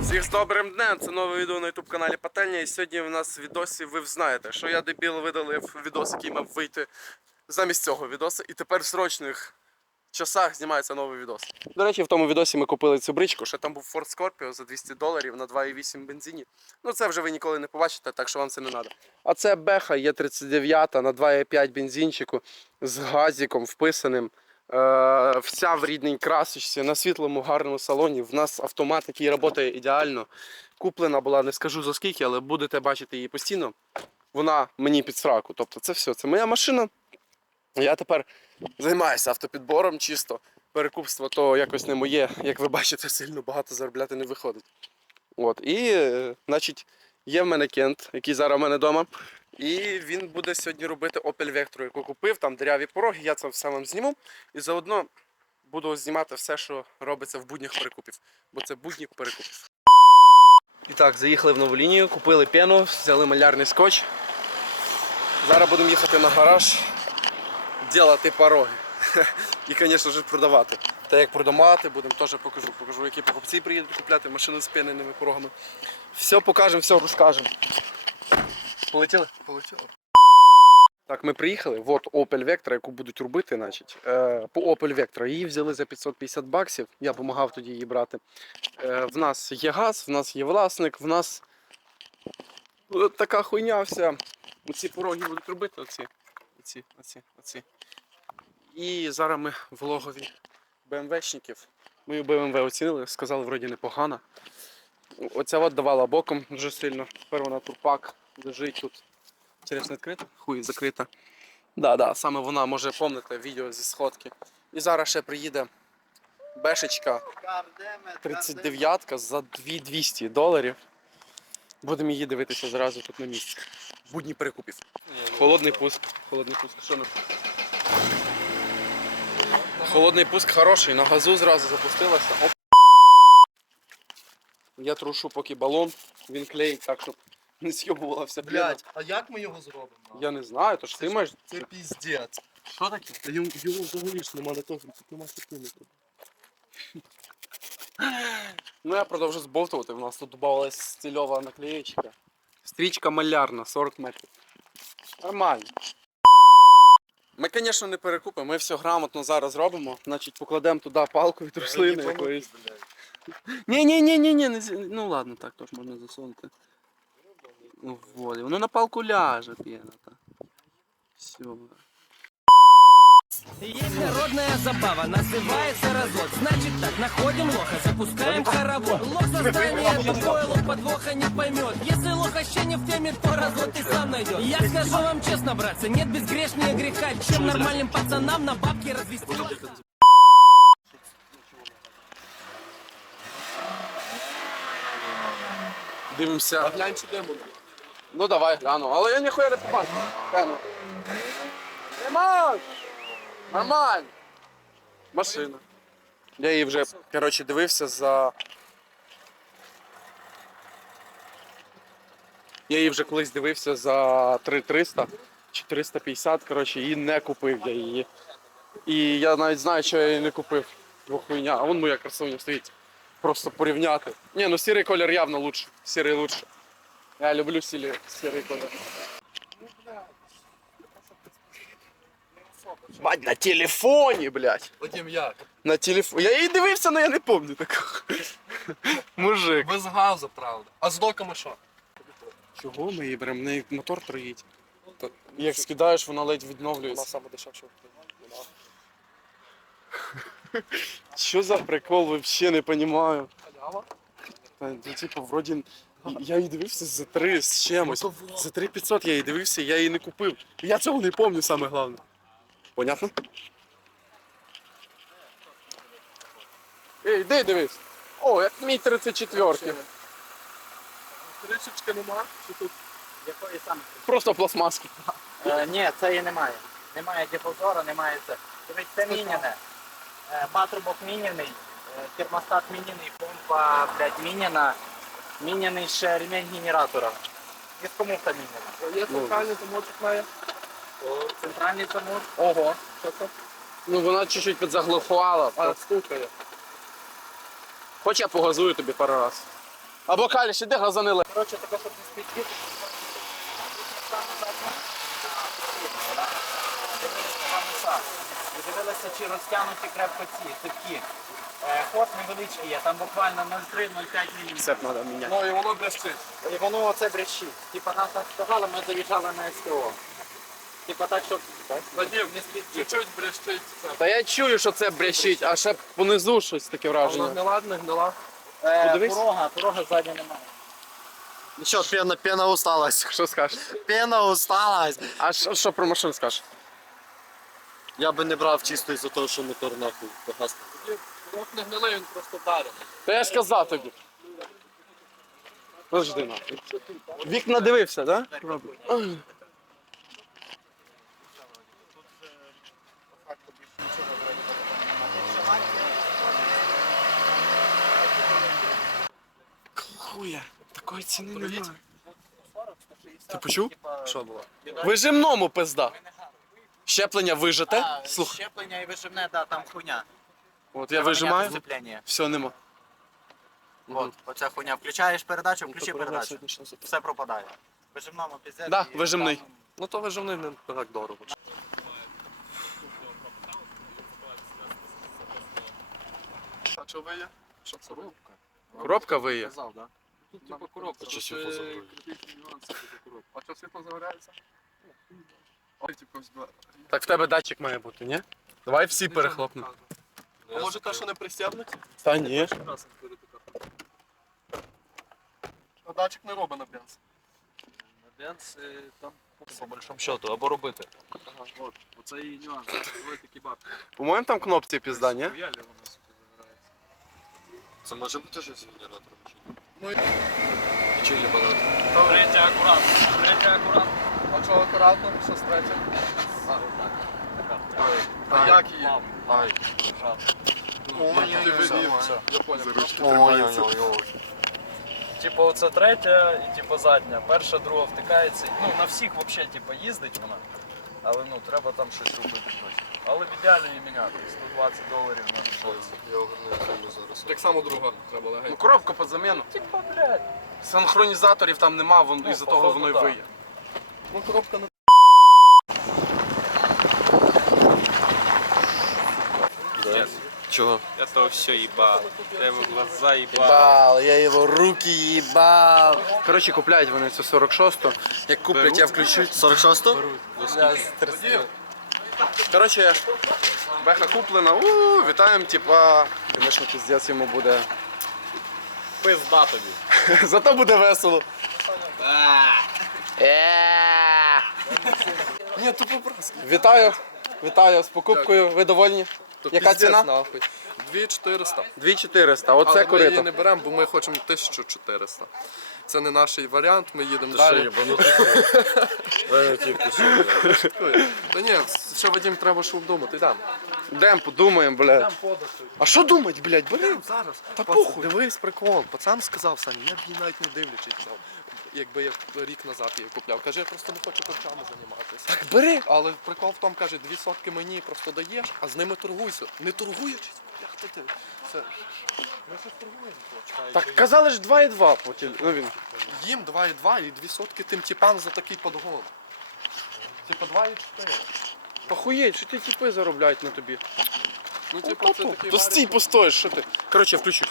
Всіх з добрим днем! Це нове відео на youtube каналі Пательня. І сьогодні в нас відосі ви знаєте, що я дебіл видалив відос, який мав вийти замість цього відоса. І тепер в срочних часах знімається новий відос. До речі, в тому відосі ми купили цю бричку. Ще там був Ford Scorpio за 200 доларів на 2,8 бензині. Ну це вже ви ніколи не побачите, так що вам це не треба. А це Беха є 39 на 2,5 бензинчику з газиком вписаним. Е, вся в рідній красочці, на світлому гарному салоні. В нас автомат, який працює ідеально. Куплена була, не скажу за скільки, але будете бачити її постійно. Вона мені під сраку. Тобто це все, це моя машина. Я тепер займаюся автопідбором чисто. Перекупство то якось не моє, як ви бачите, сильно багато заробляти не виходить. От. І, е, значить, є в мене кент, який зараз у мене вдома. І він буде сьогодні робити Opel Vectra, яку купив, там дереві пороги, я це все вам зніму. І заодно буду знімати все, що робиться в буднях перекупів. Бо це будні перекупів. І так, заїхали в нову лінію, купили пену, взяли малярний скотч. Зараз будемо їхати на гараж, ділати пороги. І, звісно ж, продавати. Та як продавати, будемо теж покажу. Покажу, які покупці приїдуть купляти машину з пененими порогами. Все покажемо, все розкажемо. Полетіли? Полетіли. Так, ми приїхали. От Opel Vectra, яку будуть робити, значить. Е, по Opel Vectra. Її взяли за 550 баксів. Я допомагав тоді її брати. Е, в нас є газ, в нас є власник, в нас от така хуйня вся. Оці пороги будуть робити, оці. Оці, оці, оці. І зараз ми в логові БМВшників. Мою БМВ оцінили, сказали, вроді непогана. Оця от давала боком дуже сильно. Тепер вона турпак лежить тут. Інтересно, відкрита? Хуй, закрита. Да, да, саме вона може помните відео зі сходки. І зараз ще приїде бешечка 39-ка за 2200 доларів. Будемо її дивитися зразу тут на місці. Будні перекупів. Холодний пуск. Холодний пуск. Що на Холодний пуск хороший, на газу зразу запустилася. Я трушу поки балон, він клеїть так, щоб не п'яна. Блять, а як ми його зробимо? Я не знаю, то ж ти маєш. Це піздець. Що таке? Та йому, його взагалі ж нема на того, тут нема ступини. Ну я продовжу збовтувати. У нас тут додавалась стильова наклеєчка. Стрічка малярна, 40 метрів. Нормально. Ми, звісно, не перекупимо, ми все грамотно зараз робимо. Значить, покладемо туди палку від рослини якоїсь. Ні, ні, ні, ні, ні, не зі- ну ладно, так теж можна засунути. Ну, волі. Воно на палку ляже, п'єна. та. Все. Есть народная забава, называется развод Значит так, находим лоха, запускаем хоровод Лох создание тупой, лох подвоха не поймет Если лох вообще не в теме, то развод ты сам найдет Я скажу вам честно, братцы, нет безгрешнее греха Чем нормальным пацанам на бабки развести Дивимося. Глянь, чи де буде. Ну давай гляну. Але я ніхуя не побачу. Гляну. Нема! Нормально. Машина. Я її вже, коротше, дивився за. Я її вже колись дивився за 3300 чи 350, коротше, і не купив я її. І я навіть знаю, що я її не купив. Бо хуйня. А вон моя красуня стоїть. Просто порівняти. Ні, ну сірий колір явно лучше. Сірий лучше. Я люблю сірий, сірий колір. Бать, на телефоні, блядь. Потім як? На телефоні. Я її дивився, але я не пам'ятаю такого. Мужик. Без газу, правда. А з доками що? Чого ми її беремо? В неї мотор троїть. Як скидаєш, вона ледь Вона відновлюється. саме дешевша. Що за прикол, вообще не розумію. Халява? Та, Ну, типу, вроді. Я її дивився за 3 з чимось. За 3500 я її дивився, я її не купив. Я цього не пам'ятаю, саме головне. Понятно? Ей, де дивись? О, як мій 34 Трішечки нема? Чи тут? Якої саме? Просто пластмаски. Е, ні, це її немає. Немає дифузора, немає це. Дивись, це міняне. Е, патрубок міняний, е, термостат міняний, помпа, блядь, міняна. Міняний ще ремень генератора. Дискомуфта міняна. Є центральний замочок має. Центральний замок. Ого. Що це? Ну вона чуть-чуть підзаглухувала. А, стукає. Хоч я погазую тобі пару раз. Або Каліш, іди газанили. Коротше, таке, щоб не спідбити. Ви чи розтягнуті крепко ці, такі. Е, Ход невеличкий є, там буквально 0,3-0,5 мм. Це треба міняти. Ну і воно блищить. І воно оце брещить. Типа нам так сказали, ми заїжджали на СТО. Типа так, щоб Надів, не спідбити. чуть-чуть брещить. Та я чую, що це брещить, а ще понизу щось таке враження. гнила, не гнила. Е, Подивись. порога, порога ззаді немає. Ничего, пена, пена усталась. Що скажеш? Пена усталась. А що, що про машину скажеш? Я би не брав чисто із-за того, що мотор нахуй погасне. Рот не гнилий, він просто вдарений. Та я ж казав тобі. Подожди нахуй. Вікна дивився, так? Да? Хуя, такої ціни немає. Ти почув? Що було? Вижимному пизда. Щеплення вижите. А, Слухай, Щеплення і вижимне, да, там хуйня. от я вижимаю, Сцеплення. все нема. От, оця хуйня. Включаєш передачу, включи передачу. Все пропадає. Вижимному піздець. Да, і вижимний. там- Ну то виживний не так дорого. А що ви є? Що це рубка? Коробка виє. Казав, да? Тут типу коробка. Тут, світло загоряється? коробки. А що світло загоряється? Ой, типу, зб- Так в тебе датчик має бути, ні? Давай всі перехлопнемо. А може те, що не пристягнуті? Та ні. А датчик не робить на бенз. Бенц там по большому счету, або робити. Ага, от. Оце і нюанс. Ось такі бабки. По-моєму, там кнопці пізда, ні? Хуялі воно собі загорається. Це може бути щось генератор чи ні? Ну і- І є багато? Третя акуратно, третя акуратно. А чого акуратно? Що з третім? А як її? Ай. Вивівся. Я понял. Типу оце третя і типу задня. Перша, друга втикається. Ну на всіх взагалі типу, їздить вона. Але ну треба там щось робити. щось. Але в ідеалі її міняти. 120 доларів на шоці. Я зараз. Так само друга треба Ну коробка під заміну. Типа, блядь. Синхронізаторів там нема, вон, Ну, із-за того воно й виє. Коробка не Чого? Это все ебал. Я его глаза ебал. Їбал, я його руки їбав. Коротше, купляють вони цю 46-ту. Як куплять, я включу. 46-ту? Коротше, беха куплена. У, вітаємо, типа. Звісно, піздець йому буде. Пизда тобі. Зато буде весело. Е. Ні, тупо просто. Вітаю. Вітаю з покупкою. Ви довольні? Яка ціна? Нахуй. 2400. 2400. Але Оце ми її корито. не беремо, бо ми хочемо 1400. Це не наш варіант, ми їдемо далі. Та ні, що Вадим, треба що вдумати, йдемо. Йдемо, подумаємо, бля. А що думать, блядь, бери? Зараз. Та похуй. Дивись, прикол. Пацан сказав Сані, я б її навіть не дивлячись взяв. Якби я рік назад її купляв. Каже, я просто не хочу ковчами займатися. Так бери. Але прикол в тому, каже, дві сотки мені просто даєш, а з ними торгуйся. Не торгуючись, бля, ти? Це... Ми щось торгуємо, чекай. Так казали ж 2,2 по тілі. Ну він. Їм 2,2 і 2 сотки тим типам за такий подгон. Типа 2,4. Похуєть, що ти тіпи заробляють на тобі. Ну, типа, це такий То стій, постоїш, що ти? Коротше, включу.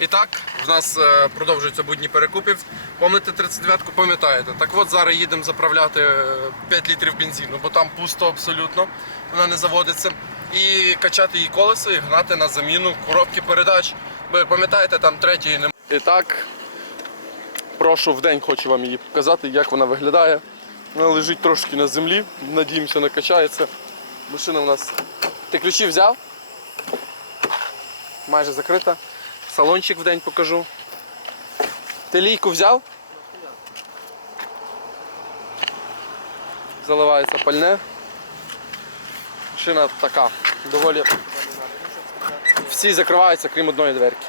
І так, в нас е, продовжуються будні перекупів. Пам'ятаєте 39-ку, пам'ятаєте. Так от зараз їдемо заправляти е, 5 літрів бензину, бо там пусто абсолютно, вона не заводиться. І качати її колесо і гнати на заміну коробки передач. Як пам'ятаєте, там третьої немає. І так, прошу в день хочу вам її показати, як вона виглядає. Вона лежить трошки на землі, надіємося, накачається. Машина у нас. Ти ключі взяв? Майже закрита. Салончик в день покажу. Ти лійку взяв? Заливається пальне. Машина така, доволі. Всі закриваються, крім одної дверки.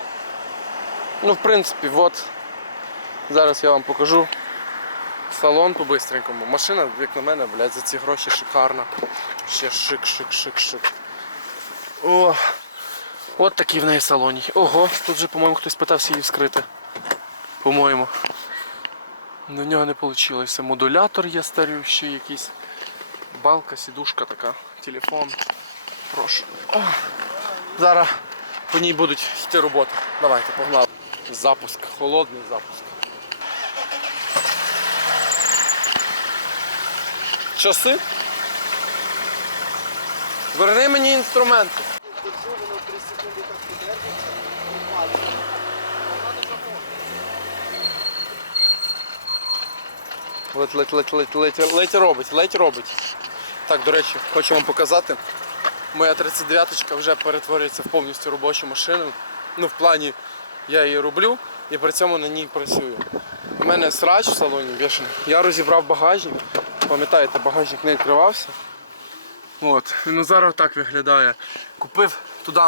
Ну, в принципі, от. Зараз я вам покажу. салон по-бистренькому. Машина, як на мене, блядь, за ці гроші шикарна. Ще шик, шик, шик, шик. О, от такий в неї салоні. Ого, тут же, по-моєму, хтось питався її вскрити. По-моєму. На нього не вийшло. Модулятор є старющий якийсь. Балка, сідушка така, телефон. Прошу. О, зараз по ній будуть йти роботи. Давайте, погнали. Запуск, холодний запуск. Часи? Верни мені інструменти. Ледь, ледь, ледь, ледь, ледь, ледь робить, ледь робить. Так, до речі, хочу вам показати. Моя 39-ка вже перетворюється в повністю робочу машину. Ну, в плані я її роблю і при цьому на ній працюю. У мене срач в салоні бешений. Я розібрав багажник. Пам'ятаєте, багажник не відкривався. От. Він зараз так виглядає. Купив туди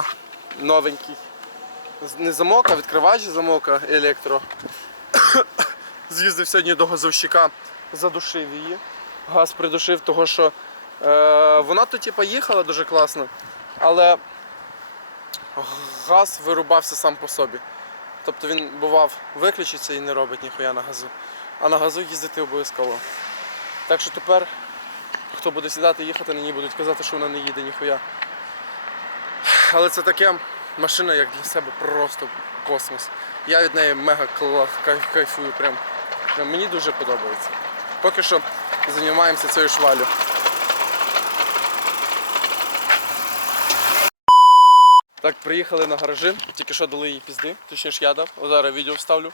новенький. Не замок, а відкривач замока електро. З'їздив сьогодні до газовщика, задушив її. Газ придушив, того що е, вона то типу, їхала дуже класно, але газ вирубався сам по собі. Тобто він бував виключиться і не робить ніхуя на газу. А на газу їздити обов'язково. Так що тепер, хто буде сідати і їхати, на ній будуть казати, що вона не їде ніхуя. Але це таке машина, як для себе просто космос. Я від неї мега кайфую. Прям. Мені дуже подобається. Поки що займаємося цією швалю. Так, приїхали на гаражі, тільки що дали їй пізди, точніше я дав, зараз відео вставлю.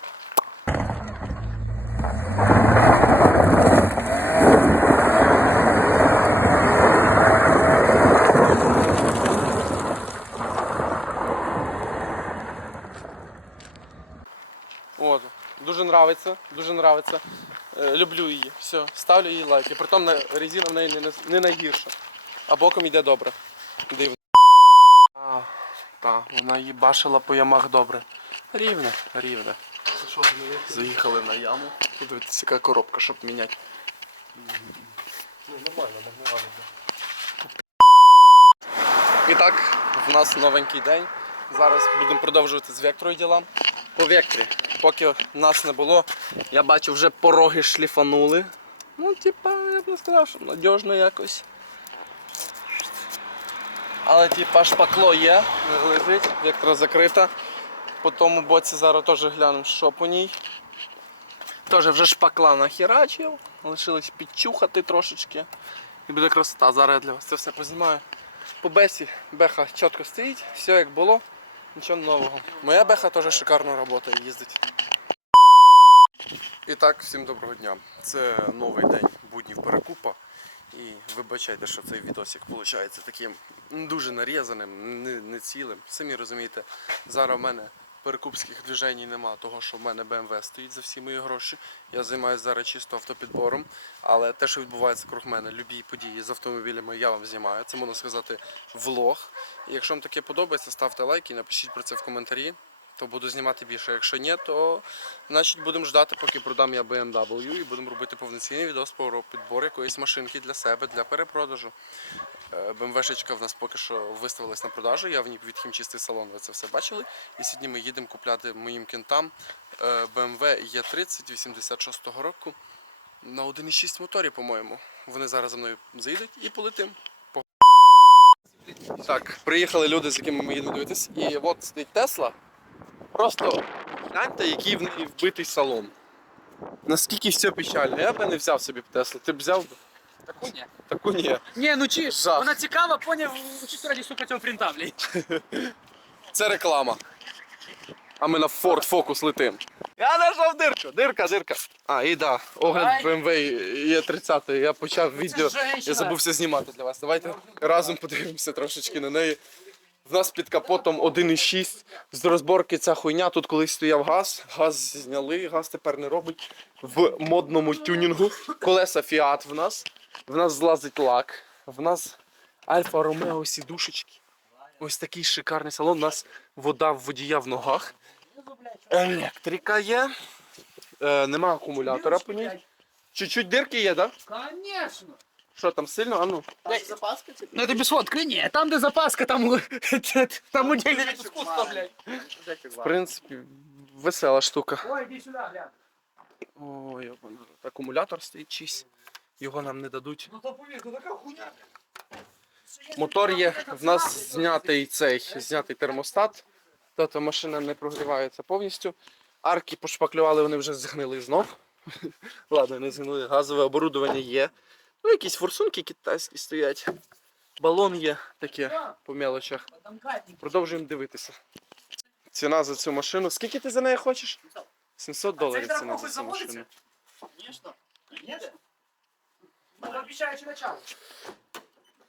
От, дуже нравиться, дуже нравиться. Е, люблю її. Все, ставлю їй лайк. І притом на резина в неї не, найгірша. А боком йде добре. Дивно. А, та, вона її башила по ямах добре. Рівне, рівне. Заїхали на яму. Подивіться, яка коробка, щоб міняти. І так, в нас новенький день. Зараз будемо продовжувати з векторою діла. По векторі, поки нас не було, я бачу, вже пороги шліфанули. Ну, типа, я б не сказав, що надіжно якось. Але типа шпакло є, лежить, вектора закрита. По тому боці зараз теж глянемо, що по ній. Теж вже шпакла нахерачив, лишилось підчухати трошечки. І буде красота. Зараз я для вас це все познімаю. По бесі беха чітко стоїть, все як було, нічого нового. Моя беха теж шикарно працює, їздить. І так, всім доброго дня. Це новий день буднів перекупа. І вибачайте, що цей відосик виходить таким дуже нарізаним, не, не цілим. Самі розумієте, зараз в мене перекупських движень нема, того що в мене BMW стоїть за всі мої гроші. Я займаюся зараз чисто автопідбором, але те, що відбувається круг мене, любі події з автомобілями, я вам знімаю. Це можна сказати влог. І якщо вам таке подобається, ставте лайк і напишіть про це в коментарі. То буду знімати більше. Якщо ні, то значить будемо ждати, поки продам я BMW і будемо робити повноцінний відос про підбор якоїсь машинки для себе, для перепродажу. Е, BMW-шечка в нас поки що виставилась на продажу, я в ній відхімчистий салон, ви це все бачили. І сьогодні ми їдемо купляти моїм кентам е, BMW E30 86-го року на 1.6 моторі, по-моєму. Вони зараз за мною заїдуть і полетим. По- Так, приїхали люди, з якими ми їдемо дивитись. І от стоїть Тесла. Просто гляньте, який в неї вбитий салон. Наскільки все печально. Я б не взяв собі Теслу. Ти б взяв би? Таку ні. Таку ні. Ні, ну чи Жах. вона цікава, поняв чисто раді сука цього принта, блядь. Це реклама. А ми на Ford Focus летим. Я знайшов дирку. Дирка, дирка. А, і да, огляд Ай. BMW є 30 Я почав відео. женщина. Я забувся знімати для вас. Давайте разом подивимося трошечки на неї. В нас під капотом 1,6. З розборки ця хуйня. Тут колись стояв газ. Газ зняли, газ тепер не робить. В модному тюнінгу. Колеса Fiat в нас. В нас злазить лак. В нас Альфа Ромео сідушечки. Ось такий шикарний салон. У нас вода в водія в ногах. Електрика є. Е, нема акумулятора по ній. Чуть-чуть дирки є, да? Конечно. Що там сильно? А ну. Ну это без фотки. Не, там де запаска, там, там вид искусства, блядь. В принципі, весела штука. Ой, иди сюда, глянь. Ой, акумулятор стоїть чийсь. Його нам не дадуть. Ну ну така хуйня. Мотор є, в нас знятий цей знятий термостат, тобто машина не прогрівається повністю. Арки пошпаклювали, вони вже згнили знов. Ладно, не згнили, газове оборудовання є. Ну, якісь форсунки китайські стоять. Балон є таке по мелочах. Продовжуємо дивитися. Ціна за цю машину. Скільки ти за неї хочеш? 700 доларів ціна за цю машину. Конечно. Ну, обіцяючи начало.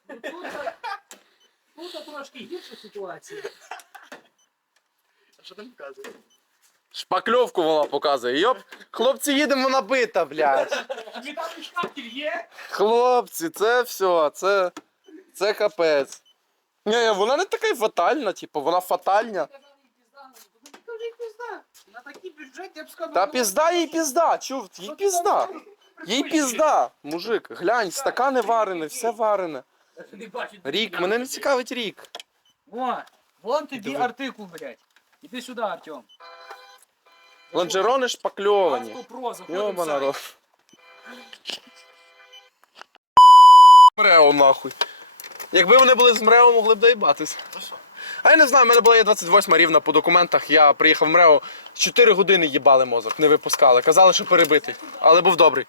Ну, Тут, тут трошки гірша ситуація. Шпакльовку вона показує. Йоп, хлопці, їдемо, вона бита, блядь. Є? Хлопці, це все, це, це капець. Ні, вона не така й фатальна, типу, вона фатальна. На такий бюджет я б сказав. Та пізда їй пізда, чув, їй пізда. Їй пізда, мужик, глянь, стакани варене, все варене. Не бачу. Рік, мене не цікавить рік. Вон, вон тобі артикул, блядь. Іди сюди, Артем. Лонжерони шпакльовані. Про, заходимо сайт. Мрео нахуй. Якби вони були з Мрео, могли б доїбатись. А я не знаю, в мене була є 28 рівна по документах. Я приїхав в Мрео, 4 години їбали мозок, не випускали. Казали, що перебитий. Але був добрий.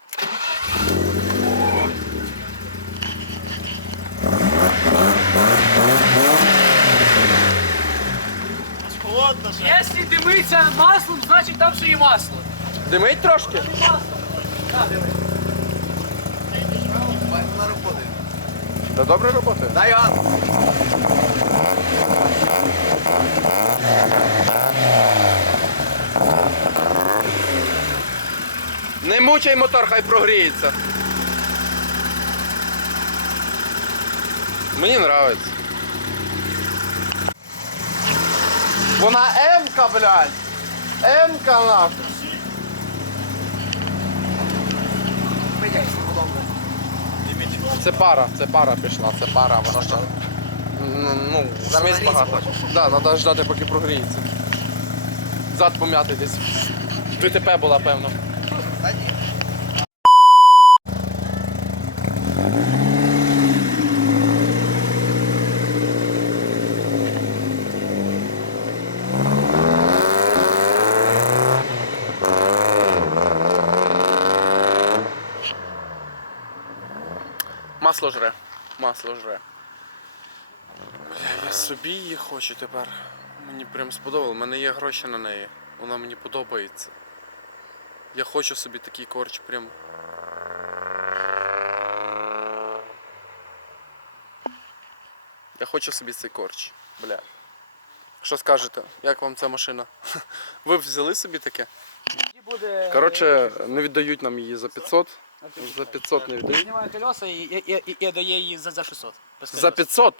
Якщо димиться маслом, значить там ще є масло. Димить трошки? Та добре роботи. Дай газ. Не мучай мотор, хай прогріється. Мені нравиться. Вона М-ка, блядь. М-ка нахуй. Це пара, це пара пішла, це пара, вона ще. Ну, ну багато. Да, треба ждати, поки прогріється. Зад пом'яти десь. ДТП була, певно. Масло жре. Масло жре. Я собі її хочу тепер. Мені прям сподобало. У мене є гроші на неї. Вона мені подобається. Я хочу собі такий корч прям. Я хочу собі цей корч. Бля. Що скажете? Як вам ця машина? Ви взяли собі таке? Коротше, не віддають нам її за 500. За 500 не віддаю. Знімаю колеса і, і, і, і дає її за, за 600. Без За колес. 500?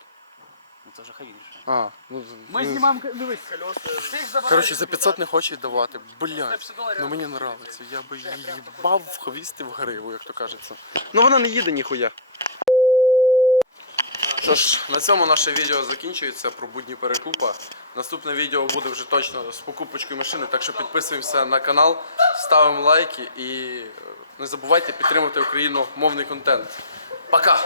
Ну, це вже хавіше. А, ну, Ми ну, знімаємо, дивись. Колеса. Коротше, за собі, 500 не хочуть давати. Блядь, ну мені нравиться. Я би її їбав в хвісти в гриву, як то кажеться. Ну вона не їде ніхуя. Що ж, на цьому наше відео закінчується про будні перекупа. Наступне відео буде вже точно з покупочкою машини, так що підписуємося на канал, ставимо лайки і е, не забувайте підтримувати україномовний контент. Пока!